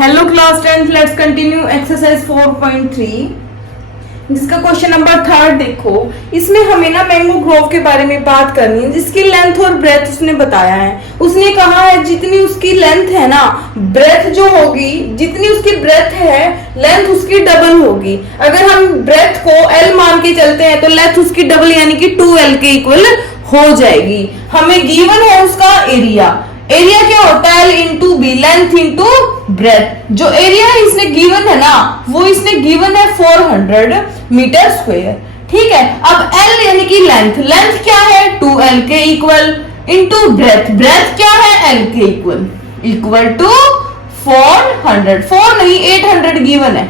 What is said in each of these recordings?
Hello class 10th, let's continue exercise 4.3। इसका question number 3 देखो। इसमें हमें ना मैंगो ग्रोव के बारे में बात करनी है, जिसकी लेंथ और ब्रेथ उसने बताया है। उसने कहा है जितनी उसकी लेंथ है ना, ब्रेथ जो होगी, जितनी उसकी ब्रेथ है लेंथ उसकी डबल होगी। अगर हम ब्रेथ को L मान के चलते हैं तो लेंथ उसकी डबल यानी कि 2L के इक्वल हो जाएगी। हमें गिवन है उसका एरिया। एरिया क्या होता है? L into B, length into breadth. जो एरिया है इसने गिवन है ना, वो इसने गिवन है 400 मीटर स्क्वायर। ठीक है, अब L यानी कि लेंथ, लेंथ क्या है? 2L के इक्वल इंटू ब्रेथ, ब्रेथ क्या है? L के इक्वल, इक्वल टू 400, 4 नहीं 800 गिवन है,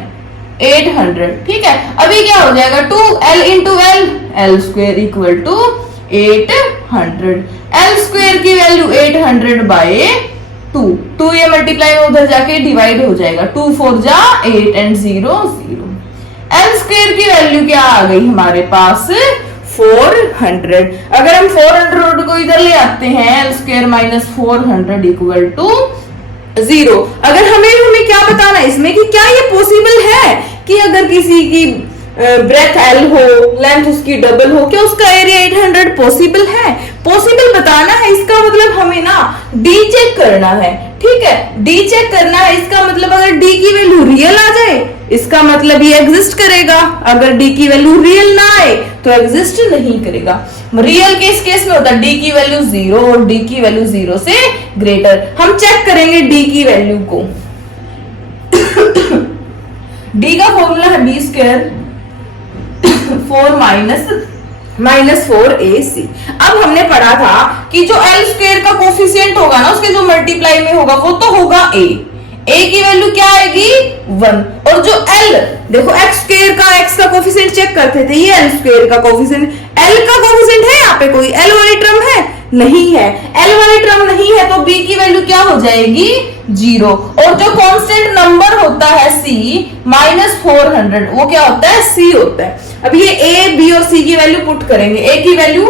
800। ठीक है, अभी क्या हो जाएगा? 2L into L, L square equal to 800। L square की वैल्यू 800 बाय 2 ये मल्टीप्लाई उधर जाके डिवाइड हो जाएगा। 2 4 जा 8 एंड 0 0। L स्क्वायर की वैल्यू क्या आ गई हमारे पास? 400। अगर हम 400 को इधर ले आते हैं, L square minus 400 equal to 0। अगर हमें क्या बताना है इसमें कि क्या ये पॉसिबल है कि अगर किसी की ब्रेथ L हो, लेंथ उसकी डबल हो, क्या उसका एरिया 800 पॉसिबल है? पॉसिबल बताना है। इसका मतलब हमें ना D चेक करना है। ठीक है, D चेक करना है। इसका मतलब अगर D की वैल्यू रियल आ जाए, इसका मतलब ये एग्जिस्ट करेगा। अगर D की वैल्यू रियल ना आए तो एग्जिस्ट नहीं करेगा। रियल केस में होता है D की वैल्यू 0 और D की वैल्यू 0 से ग्रेटर। हम चेक करेंगे D की वैल्यू को। D का फॉर्मूला है B स्क्वायर 4 माइनस 4AC। अब हमने पढ़ा था कि जो L स्क्वायर का कोफिशिएंट होगा ना, उसके जो मल्टीप्लाई में होगा वो तो होगा A की वैल्यू क्या आएगी? 1। और जो L, देखो x स्क्वायर का, x का कोफिशिएंट चेक करते थे, ये L स्क्वायर का कोफिशिएंट, L का कोफिशिएंट है यहाँ पे कोई? L वाली टर्म है? नहीं है। L वाली टर्म नहीं है तो B की वैल्यू क्या हो जाएगी? 0। और जो कांस्टेंट नंबर होता है C माइनस 400, वो क्या होता है? C होता है। अब ये A, B और C की वैल्यू पुट करेंगे। A की वैल्यू,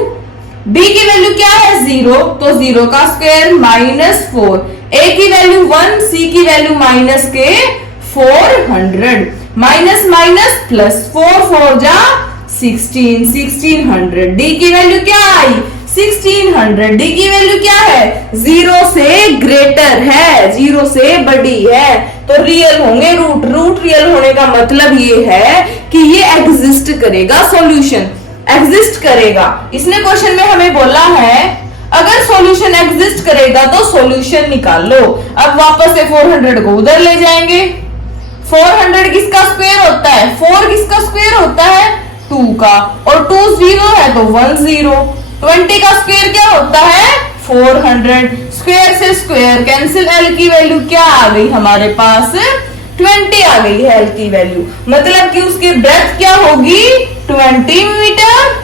B की वैल्यू क्या है? 0, तो 0 का स्क्वायर माइनस 4। A की वैल्यू 1, C की वैल्यू माइनस के 400। माइनस माइनस प्लस, 4 4 जा 16, 1600। D की वैल्यू क्या आई? 1600। D की वैल्यू क्या है? 0 से ग्रेटर है, 0 से बड़ी है, तो रियल होंगे रूट रियल होने का मतलब ये है कि ये एग्जिस्ट करेगा, सॉल्यूशन एग्जिस्ट करेगा। इसने क्वेश्चन में हमें बोला है अगर सॉल्यूशन एग्जिस्ट करेगा तो सॉल्यूशन निकाल लो। अब वापस से 400 को उधर ले जाएंगे। 400 किसका स्क्वायर होता है? 4 किसका स्क्वायर होता है? 2 का, और 2 0 है तो 1 0। 20 का स्क्वायर क्या होता है? 400। स्क्वायर से स्क्वायर कैंसिल, L की वैल्यू क्या आ गई हमारे पास? 20 आ गई है L की वैल्यू। मतलब कि उसकी ब्रेथ क्या होगी? 20 मीटर,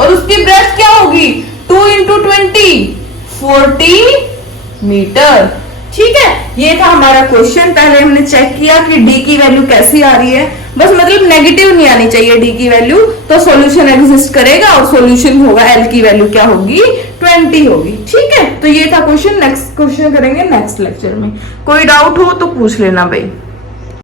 और उसकी ब्रेथ क्या होगी? 2 इंटू 20 40 मीटर। ठीक है, ये था हमारा क्वेश्चन। पहले हमने चेक किया कि D की वैल्यू कैसी आ रही है, बस मतलब नेगेटिव नहीं आनी चाहिए D की वैल्यू, तो सॉल्यूशन एग्जिस्ट करेगा और सॉल्यूशन होगा, L की वैल्यू क्या होगी? 20 होगी। ठीक है, तो ये था क्वेश्चन। नेक्स्ट क्वेश्चन करेंगे नेक्स्ट लेक्चर में। कोई डाउट हो तो पूछ लेना भाई।